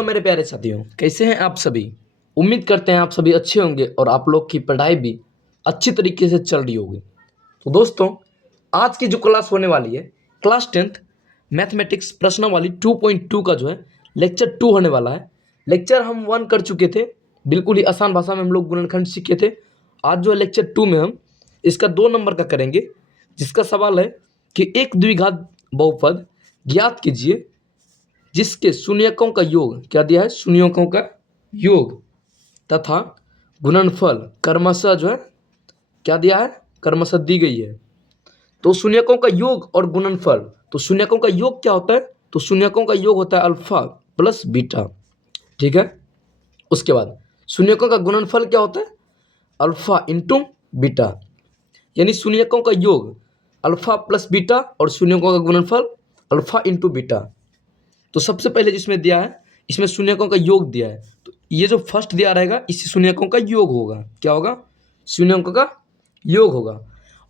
Hello मेरे प्यारे साथियों, कैसे हैं आप सभी। उम्मीद करते हैं आप सभी अच्छे होंगे और आप लोग की पढ़ाई भी अच्छी तरीके से चल रही होगी। तो दोस्तों, आज की जो क्लास होने वाली है, क्लास 10th मैथमेटिक्स प्रश्नावली 2.2 का जो है लेक्चर 2 होने वाला है। लेक्चर हम 1 कर चुके थे, बिल्कुल ही आसान भाषा में हम लोग गुणनखंड सीखे थे। आज जो है लेक्चर 2 में हम इसका 2 नंबर का करेंगे, जिसका सवाल है कि एक द्विघात बहुपद ज्ञात कीजिए जिसके शून्यकों का योग क्या दिया है, शून्यकों का योग तथा गुणनफल क्रमशः जो है क्या दिया है, क्रमशः दी गई है। तो शून्यकों का योग और गुणनफल, तो शून्यकों का योग क्या होता है, तो शून्यकों का योग होता है अल्फा प्लस बीटा, ठीक है। उसके बाद शून्यकों का गुणनफल क्या होता है, अल्फा इंटू बीटा, यानी शून्यकों का योग अल्फा प्लस बीटा और शून्यकों का गुणनफल अल्फा इंटू बीटा। तो सबसे पहले जिसमें दिया है, इसमें शून्यकों का योग दिया है, तो ये जो फर्स्ट दिया रहेगा इससे शून्यकों का योग होगा, क्या होगा, शून्यकों का योग होगा।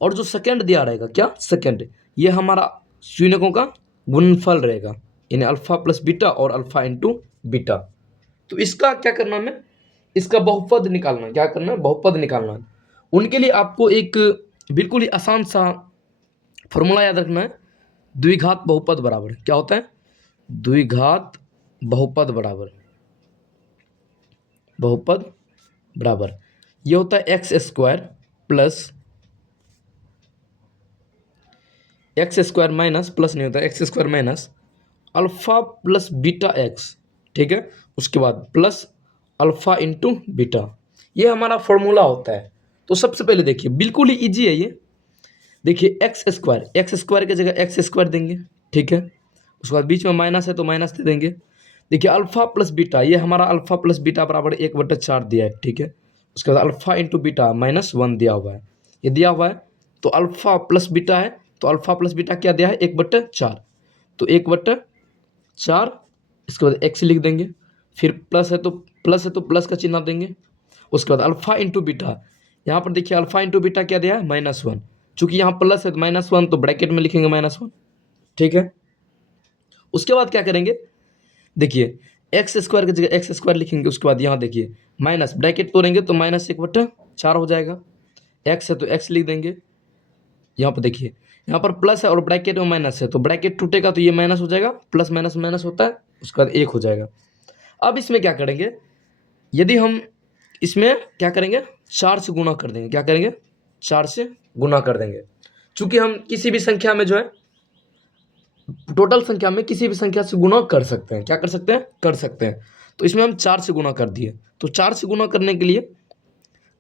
और जो सेकंड दिया रहेगा, क्या सेकंड, ये हमारा शून्यकों का गुणनफल रहेगा, यानी अल्फा प्लस बीटा और अल्फा इंटू बीटा। तो इसका क्या करना है, हमें इसका बहुपद निकालना है। क्या करना है, बहुपद निकालना है। उनके लिए आपको एक बिल्कुल ही आसान सा फॉर्मूला याद रखना है। द्विघात बहुपद बराबर क्या होता है, द्विघात बहुपद बराबर ये होता है एक्स स्क्वायर माइनस, प्लस नहीं होता, x square minus alpha plus beta x, ठीक है। उसके बाद प्लस अल्फा इंटू बीटा, ये हमारा फॉर्मूला होता है। तो सबसे पहले देखिए, बिल्कुल ही इजी है ये। देखिए एक्स स्क्वायर की जगह एक्स स्क्वायर देंगे, ठीक है। उसके बाद बीच में माइनस है तो माइनस दे देंगे। देखिए अल्फा प्लस बीटा, ये हमारा अल्फा प्लस बीटा बराबर 1/4 दिया है, ठीक है। उसके बाद अल्फा इंटू बीटा -1 दिया हुआ है, ये दिया हुआ है। तो अल्फा प्लस बीटा है, तो अल्फा प्लस बीटा क्या दिया है, 1/4, तो 1/4। इसके बाद एक्स लिख देंगे, फिर प्लस है तो प्लस का चिन्ह देंगे। उसके बाद अल्फा इंटू बीटा, यहाँ पर देखिए अल्फा इंटू बीटा क्या दिया है, -1। चूंकि यहाँ प्लस है तो -1, तो ब्रैकेट में लिखेंगे -1, ठीक है। उसके बाद क्या करेंगे, देखिए एक्स स्क्वायर की जगह एक्स स्क्वायर लिखेंगे। उसके बाद यहाँ देखिए माइनस, ब्रैकेट तोड़ेंगे तो -1/4 हो जाएगा। एक्स है तो एक्स लिख देंगे। यहाँ पर देखिए, यहाँ पर प्लस है और ब्रैकेट में माइनस है, तो ब्रैकेट टूटेगा तो ये माइनस हो जाएगा, प्लस माइनस माइनस होता है, उसके बाद 1 हो जाएगा। अब इसमें क्या करेंगे, यदि हम इसमें क्या करेंगे, 4 से गुणा कर देंगे। क्या करेंगे, 4 से गुणा कर देंगे। चूंकि हम किसी भी संख्या में जो है, टोटल संख्या में किसी भी संख्या से गुणा कर सकते हैं। क्या कर सकते हैं, कर सकते हैं। तो इसमें हम 4 से गुणा कर दिए। तो 4 से गुणा करने के लिए,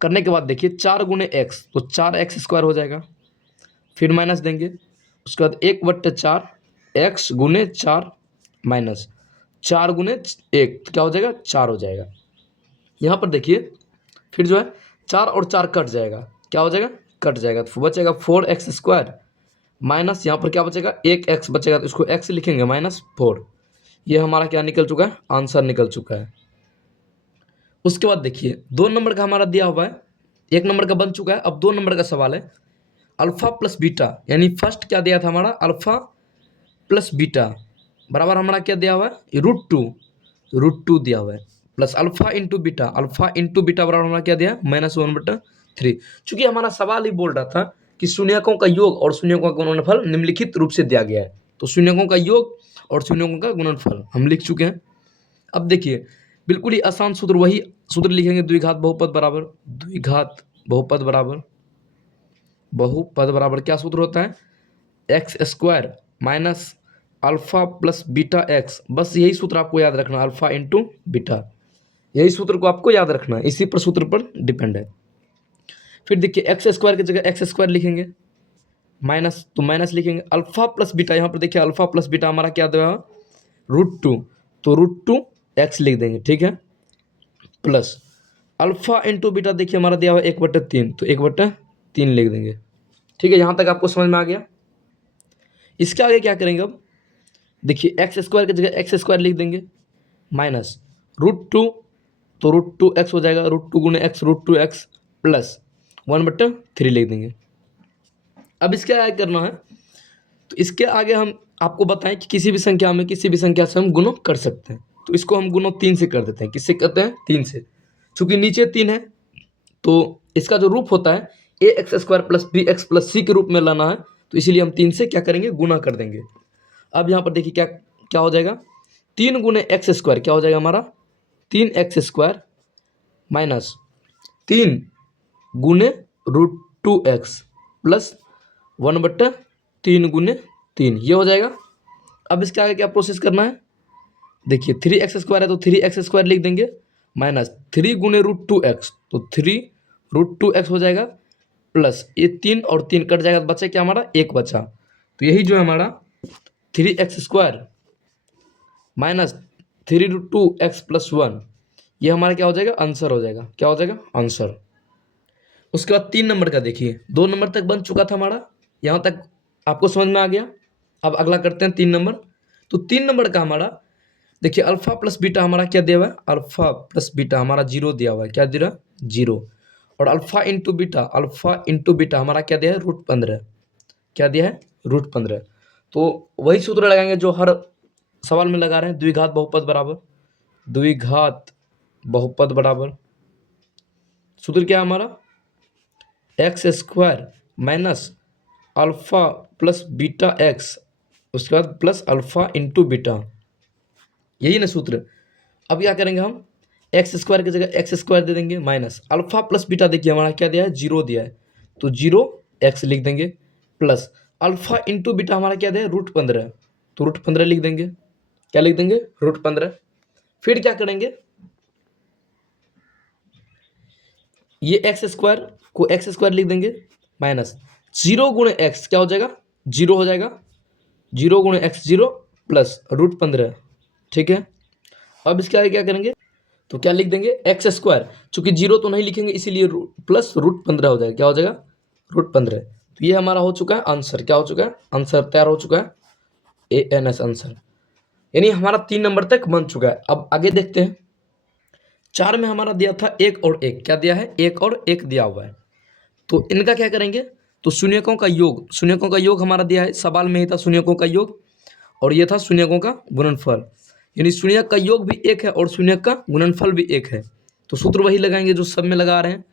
करने के बाद देखिए 4 गुणे एक्स, तो 4x स्क्वायर हो जाएगा, फिर माइनस देंगे। उसके बाद 1/4 एक्स गुणे 4 माइनस 4 गुणे 1, तो क्या हो जाएगा, 4 हो जाएगा। यहाँ पर देखिए फिर जो है 4 और 4 कट जाएगा, क्या हो जाएगा, कट जाएगा, तो बचेगा 4x स्क्वायर माइनस, यहाँ पर क्या बचेगा, 1x बचेगा, तो इसको x लिखेंगे -4। ये हमारा क्या निकल चुका है, आंसर निकल चुका है। उसके बाद देखिए 2 नंबर का हमारा दिया हुआ है, 1 नंबर का बन चुका है। अब 2 नंबर का सवाल है, अल्फा प्लस बीटा, यानी फर्स्ट क्या दिया था हमारा, अल्फा प्लस बीटा बराबर हमारा क्या दिया हुआ है, √2 दिया हुआ है, प्लस अल्फा इंटू बीटा बराबर हमारा क्या दिया है, -1/3। चूंकि हमारा सवाल ही बोल रहा था कि शून्यकों का योग और शून्यकों का गुणनफल निम्नलिखित रूप से दिया गया है, तो शून्यकों का योग और शून्यकों का गुणनफल हम लिख चुके हैं। अब देखिए बिल्कुल ही आसान सूत्र, वही सूत्र लिखेंगे, द्विघात बहुपद बराबर क्या सूत्र होता है, x square minus alpha plus beta x. बस यही सूत्र आपको याद रखना, अल्फा इंटू बीटा, यही सूत्र को आपको याद रखना है, इसी पर सूत्र पर डिपेंड है। फिर देखिए एक्स स्क्वायर की जगह एक्स स्क्वायर लिखेंगे, माइनस तो माइनस लिखेंगे, अल्फा प्लस बीटा, यहाँ पर देखिए अल्फा प्लस बीटा हमारा क्या दिया है, √2, तो √2 एक्स लिख देंगे, ठीक है। प्लस अल्फा इंटू बीटा देखिए हमारा दिया हुआ 1/3, तो 1/3 लिख देंगे, ठीक है। यहाँ तक आपको समझ में आ गया। इसके आगे क्या करेंगे, अब देखिए एक्स स्क्वायर की जगह एक्स स्क्वायर लिख देंगे, माइनस √2, तो √2 एक्स हो जाएगा, √2 गुणे एक्स √2x प्लस 1/3 लिख देंगे। अब इसके आगे करना है, तो इसके आगे हम आपको बताएं कि किसी भी संख्या से हम गुणा कर सकते हैं। तो इसको हम गुणो 3 से कर देते हैं। किससे करते हैं? 3 से। चूंकि नीचे 3 है तो इसका जो रूप होता है a x square plus b x plus c के रूप में लाना है, तो इसीलिए हम 3 से क्या करेंगे? गुना कर देंगे। अब यहाँ पर देखिए क्या क्या हो जाएगा? 3 गुने एक्स स्क्वायर क्या हो जाएगा हमारा? 3 एक्स स्क्वायर माइनस 3 गुने रूट 2x प्लस 1/3 गुने 3, ये हो जाएगा। अब इसके आगे क्या प्रोसेस करना है? देखिए 3x स्क्वायर है तो 3x स्क्वायर लिख देंगे माइनस 3 गुने रूट 2x, तो 3 रूट 2x हो जाएगा प्लस ये 3 और 3 कट जाएगा तो बचा क्या हमारा? 1 बचा। तो यही जो है हमारा 3x square minus 3 root 2x plus 1, ये हमारा क्या हो जाएगा? आंसर हो जाएगा। क्या हो जाएगा? आंसर। उसके बाद 3 नंबर का देखिए, 2 नंबर तक बन चुका था हमारा, यहाँ तक आपको समझ में आ गया। अब अगला करते हैं 3 नंबर। तो 3 नंबर का हमारा देखिए अल्फा प्लस बीटा हमारा क्या दिया हुआ है? अल्फा प्लस बीटा हमारा 0 दिया हुआ है। क्या दिया? 0। और अल्फा इंटू बीटा हमारा क्या दिया है? √15। क्या दिया है? √15। तो वही सूत्र लगाएंगे जो हर सवाल में लगा रहे हैं, द्विघात बहुपद बराबर सूत्र क्या है हमारा? X square minus alpha plus beta x, उसके बाद प्लस अल्फा इंटू बीटा, यही ना सूत्र। अब क्या करेंगे हम? एक्स स्क्वायर की जगह एक्स स्क्वायर दे देंगे माइनस अल्फा प्लस बीटा देखिए हमारा क्या दिया है? 0 दिया है, तो 0x लिख देंगे प्लस अल्फा इंटू बीटा हमारा क्या दिया है? √15, तो √15 लिख देंगे। क्या लिख देंगे? √15। फिर क्या करेंगे? ये एक्स स्क्वायर को एक्स स्क्वायर लिख देंगे माइनस 0 गुणे एक्स क्या हो जाएगा? 0 हो जाएगा। 0 गुणे एक्स 0 प्लस √15। ठीक है। अब इसके आगे क्या करेंगे? तो क्या लिख देंगे? एक्स स्क्वायर, चूंकि 0 तो नहीं लिखेंगे इसीलिए प्लस √15 हो जाएगा। क्या हो जाएगा? √15। तो ये हमारा हो चुका है आंसर। क्या हो चुका है? आंसर तैयार हो चुका है, ANS आंसर। यानी हमारा 3 नंबर तक बन चुका है। अब आगे देखते हैं। 4 में हमारा दिया था 1 और 1। क्या दिया है? 1 और 1 दिया हुआ है। तो इनका क्या करेंगे? तो शून्यकों का योग हमारा दिया है, सवाल में ही था शून्यकों का योग, और ये था शून्यकों का गुणनफल। यानी शून्यक का योग भी 1 है और शून्यक का गुणनफल भी 1 है। तो सूत्र वही लगाएंगे जो सब में लगा रहे हैं,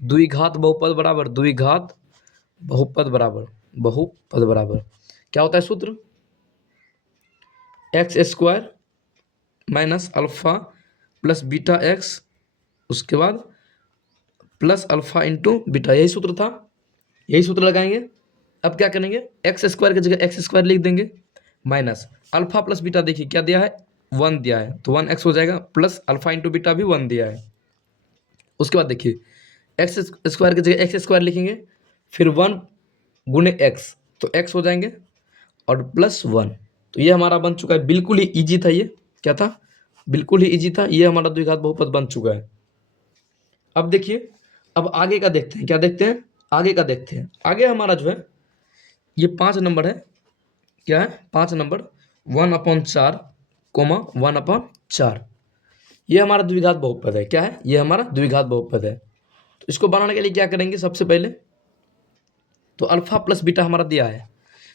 द्विघात बहुपद बराबर क्या होता है सूत्र? X square minus alpha plus beta x, उसके बाद प्लस अल्फा इंटू बीटा, यही सूत्र था, यही सूत्र लगाएंगे। अब क्या करेंगे? एक्स स्क्वायर की जगह एक्स स्क्वायर लिख देंगे माइनस अल्फा प्लस बीटा देखिए क्या दिया है? 1 दिया है, तो 1x हो जाएगा प्लस अल्फा इंटू बीटा भी 1 दिया है। उसके बाद देखिए एक्स स्क्वायर की जगह एक्स स्क्वायर लिखेंगे, फिर 1 गुणे एक्स, तो x हो जाएंगे और प्लस 1। तो ये हमारा बन चुका है, बिल्कुल ही ईजी था। ये क्या था? बिल्कुल ही ईजी था। ये हमारा द्विघात बहुपद बन चुका है। अब देखिए, अब आगे का देखते हैं। क्या देखते हैं? आगे का देखते हैं। आगे हमारा जो है ये 5 नंबर है। क्या है? 5 नंबर 1/4 कोमा 1/4, ये हमारा द्विघात बहुपद है। क्या है? ये हमारा द्विघात बहुपद है। तो इसको बनाने के लिए क्या करेंगे? सबसे पहले तो अल्फा प्लस बीटा हमारा दिया है,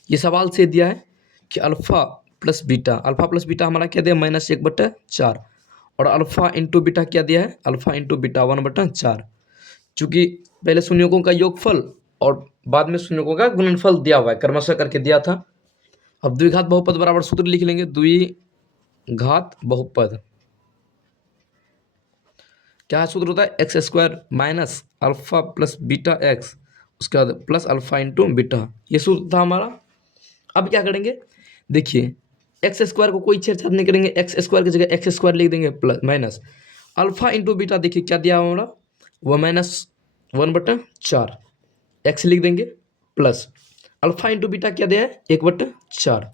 ये सवाल से दिया है कि अल्फा प्लस बीटा हमारा क्या दिया? -1/4, और अल्फा इंटू बीटा क्या दिया है? Alpha into beta 1/4। चूंकि पहले शून्यकों का योगफल और बाद में शून्यकों का गुणनफल दिया हुआ है, क्रमशः करके दिया था। अब द्विघात बहुपद बराबर सूत्र लिख लेंगे, द्विघात बहुपद क्या सूत्र होता है? X square minus alpha plus beta x, उसके बाद प्लस अल्फा इंटू बीटा, ये सूत्र था हमारा। अब क्या करेंगे? देखिए एक्स स्क्वायर को कोई छेड़छाड़ नहीं करेंगे, एक्स स्क्वायर की जगह एक्स स्क्वायर लिख देंगे plus minus alpha into beta देखिए क्या दिया हमारा? वो -1/4, एक्स लिख देंगे प्लस अल्फा इंटू बीटा क्या दिया है? 1/4।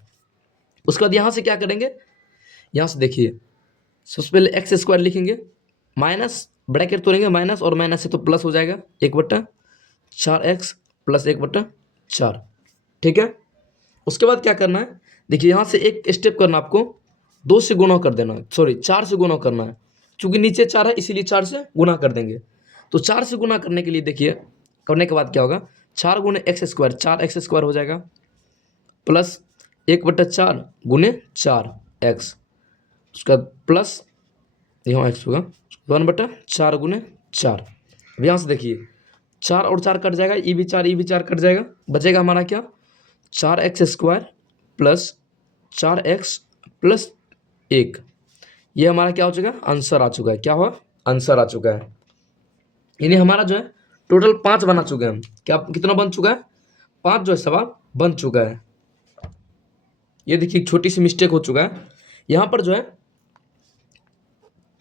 उसके बाद यहाँ से क्या करेंगे? यहाँ से देखिए सबसे पहले एक्स स्क्वायर लिखेंगे माइनस ब्रैकेट तोड़ेंगे, माइनस और माइनस से तो प्लस हो जाएगा 1/4x प्लस 1/4। ठीक है। उसके बाद क्या करना है? देखिए यहाँ से एक स्टेप करना, आपको 2 से गुणा कर देना, सॉरी 4 से गुणा करना है। चूंकि नीचे 4 है इसीलिए 4 से गुणा कर देंगे। तो 4 से गुणा करने के लिए देखिए करने के बाद क्या होगा? 4 गुणे एक्स स्क्वायर 4x स्क्वायर हो जाएगा प्लस 1/4 गुणे 4x, उसका प्लस यहाँ एक्स होगा 1/4 गुने 4। अब यहाँ से देखिए 4 और 4 कट जाएगा, ये भी 4 कट जाएगा, बचेगा हमारा क्या 4x² प्लस 4x प्लस 1। ये हमारा क्या हो चुका है, आंसर आ चुका है। क्या हुआ, आंसर आ चुका है। यानी हमारा जो है टोटल 5 बना चुके हैं हम। क्या कितना बन चुका है, 5 जो है सवाल बन चुका है। ये देखिए छोटी सी मिस्टेक हो चुका है यहाँ पर जो है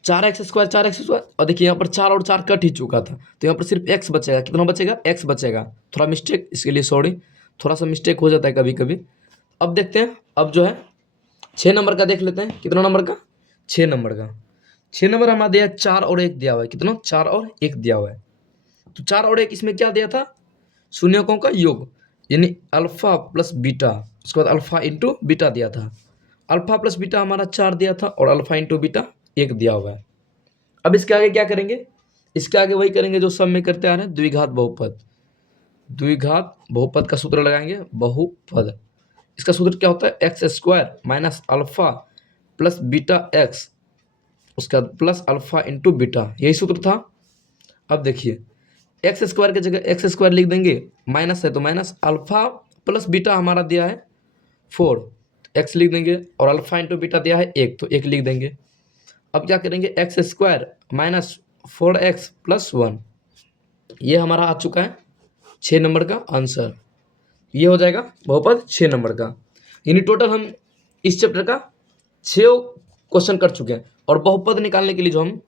4x² और देखिए यहाँ पर 4 और 4 कट ही चुका था, तो यहाँ पर सिर्फ x बचेगा। कितना बचेगा, x बचेगा। थोड़ा मिस्टेक, इसके लिए सॉरी, थोड़ा सा मिस्टेक हो जाता है कभी कभी। अब देखते हैं, अब जो है 6 नंबर का देख लेते हैं। कितना नंबर का, 6 नंबर का। 6 नंबर हमारा दिया 4 और 1 दिया हुआ है। कितना, 4 और 1 दिया हुआ है। तो 4 और 1 इसमें क्या दिया था, शून्यकों का योग, यानी अल्फा प्लस बीटा, उसके बाद अल्फा इंटू बीटा दिया था। अल्फा प्लस बीटा हमारा 4 दिया था और अल्फा इंटू बीटा 1 दिया हुआ है। अब इसके आगे क्या करेंगे, इसके आगे वही करेंगे जो सब में करते आ रहे हैं, द्विघात बहुपद। द्विघात बहुपद का सूत्र लगाएंगे, बहुपद। इसका सूत्र क्या होता है, x² minus alpha plus beta x, उसका प्लस अल्फा इंटू बीटा, यही सूत्र था। अब देखिए x² की जगह x² लिख देंगे, माइनस है तो माइनस, अल्फा प्लस बीटा हमारा दिया है 4, x लिख देंगे, और अल्फा इंटू बीटा दिया है 1, तो 1 लिख देंगे। अब क्या करेंगे, x² माइनस 4x प्लस 1, ये हमारा आ चुका है 6 नंबर का आंसर। ये हो जाएगा बहुपद 6 नंबर का। यानी टोटल हम इस चैप्टर का 6 क्वेश्चन कर चुके हैं, और बहुपद निकालने के लिए जो हम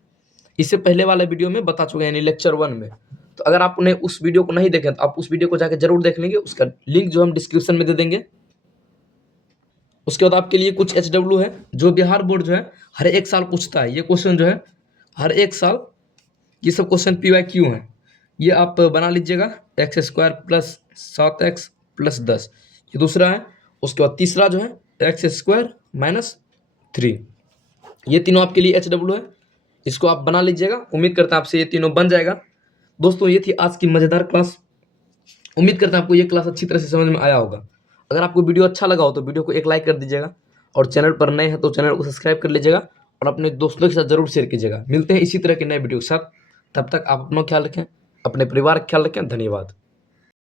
इससे पहले वाले वीडियो में बता चुके हैं, यानी लेक्चर 1 में। तो अगर आपने उस वीडियो को नहीं देखे तो आप उस वीडियो को जाकर जरूर देख लेंगे, उसका लिंक जो हम डिस्क्रिप्शन में दे देंगे। उसके बाद आपके लिए कुछ HW है, जो बिहार बोर्ड जो है हर एक साल पूछता है। ये क्वेश्चन जो है हर एक साल, ये सब क्वेश्चन PYQ हैं, ये आप बना लीजिएगा। x² प्लस 7x प्लस 10, ये दूसरा है। उसके बाद तीसरा जो है x² माइनस 3, ये तीनों आपके लिए HW है, इसको आप बना लीजिएगा। उम्मीद करता हूँ आपसे ये तीनों बन जाएगा। दोस्तों ये थी आज की मज़ेदार क्लास। उम्मीद करता हूँ आपको ये क्लास अच्छी तरह से समझ में आया होगा। अगर आपको वीडियो अच्छा लगा हो तो वीडियो को एक लाइक कर दीजिएगा, और चैनल पर नए हैं तो चैनल को सब्सक्राइब कर लीजिएगा, और अपने दोस्तों के साथ जरूर शेयर कीजिएगा। मिलते हैं इसी तरह के नए वीडियो के साथ, तब तक आप अपना ख्याल रखें, अपने परिवार का ख्याल रखें। धन्यवाद।